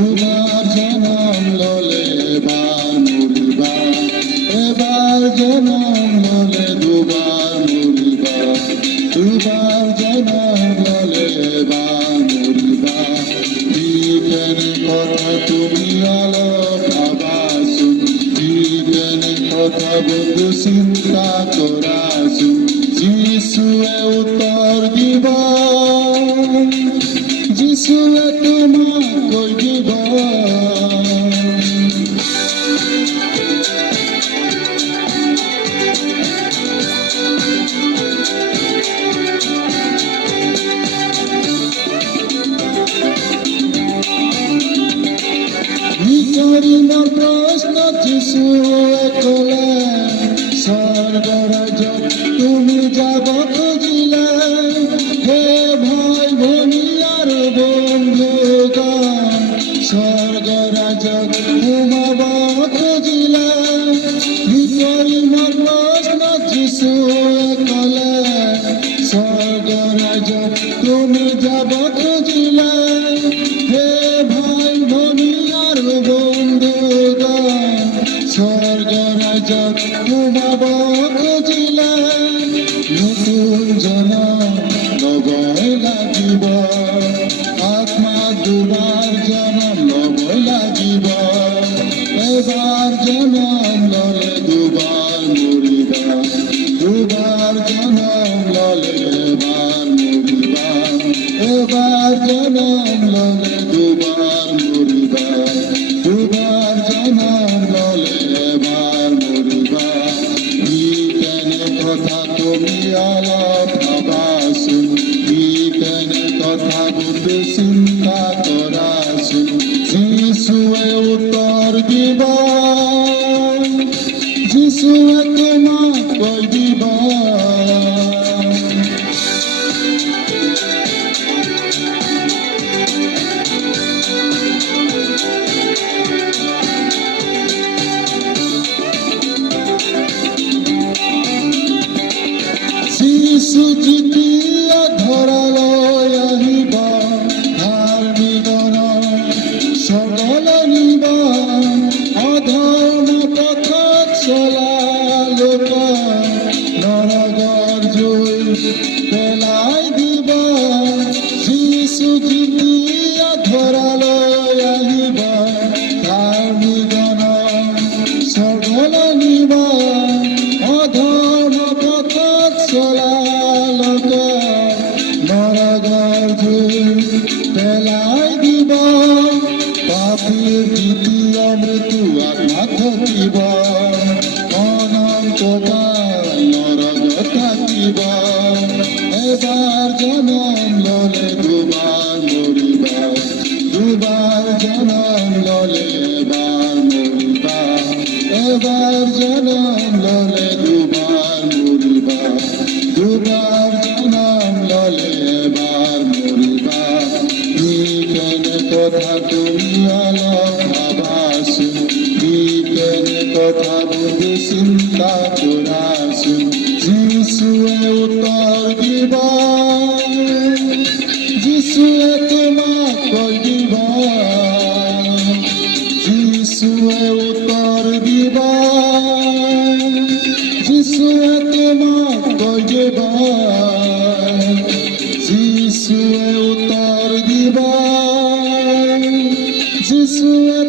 দুবার জনম ললে এবার মরিবা, এবার জনম ললে দুবার মরিবা, দুবার জনম ললে এবার মরিবা। দিবেন কথা তুমি আলো ভাবাসুন, দিবেন কথা বন্ধু চিন্তা করাসুন। যিশুয়ে উত্তর দিবা, যিশুয়ে তোমাক কৈ দিবা। নিকৰিমৰ প্ৰশ্ন যিশুয়ে ক'লে, স্বৰ্গ ৰাজ্যত তুমি যাব খুজিলে। হে ভাই ভনী আৰু বন্ধুগণ, স্বৰ্গ ৰাজ্যত সোমাব খুজিলে। নিকৰিমৰ প্ৰশ্ন যিশুয়ে ক'লে, স্বৰ্গ ৰাজ্যত তুমি যাব খুজিলে। হে ভাই ভনী আৰু বন্ধুগণ, স্বৰ্গ ৰাজ্যত সোমাব খুজিলে। নতুন জনম ল'বই লাগিব, আত্মাক দুবাৰ জনম ল'বই লাগিব। এবাৰ জনম ল'লে দুবাৰ মৰিবা, দুবাৰ জনম ল'লে এবাৰ মৰিবা, এবাৰ জনম ল'লে দুবাৰ মৰিবা, দুবাৰ জনম ল'লে এবাৰ মৰিবা। ই কেনে কথা তুমি অলপ ভাবাচোন, ই কেনে কথা বুদ্ধি চিন্তা কৰাচোন। যিশুৱে উত্তৰ দিবা, যিশুৱে তোমাক কৈ দিবা। যিশু যেতিয়া ধৰালৈ আহিব, ধাৰ্মিকগণক স্বৰ্গলৈ নিব। অধৰ্ম পথত চলা লোকক নৰকৰ জুইত পেলাই দিব। যিশু যেতিয়া ধৰালৈ আহিব, ধাৰ্মিকগণক স্বৰ্গলৈ নিব। অধৰ্ম পথত চলা লোকক নৰকৰ জুইত পেলাই দিব। পাপীৰ দ্বিতীয় মৃত্যু আত্মা থাকিব, অনন্ত কাল নৰকত থাকিব। এবাৰ জনম ল'লে দুবাৰ মৰিবা, দুবাৰ জনম ল'লে এবাৰ মৰিবা, এবাৰ জনম ল'লে দুবাৰ মৰিবা, দুবাৰ জনম ল'লে এবাৰ মৰিবা। ই কেনে কথা তুমি অলপ ভাবাচোন, ই কেনে কথা বুদ্ধি চিন্তা কৰাচোন। যিশুৱে উত্তৰ দিবা, যিশুৱে তোমাক কৈ দিবা, যিশুৱে উত্তৰ দিবা, যিশুৱে তোমাক কৈ দিবা, যিশুৱে উত্তৰ দিবা, যিশুৱে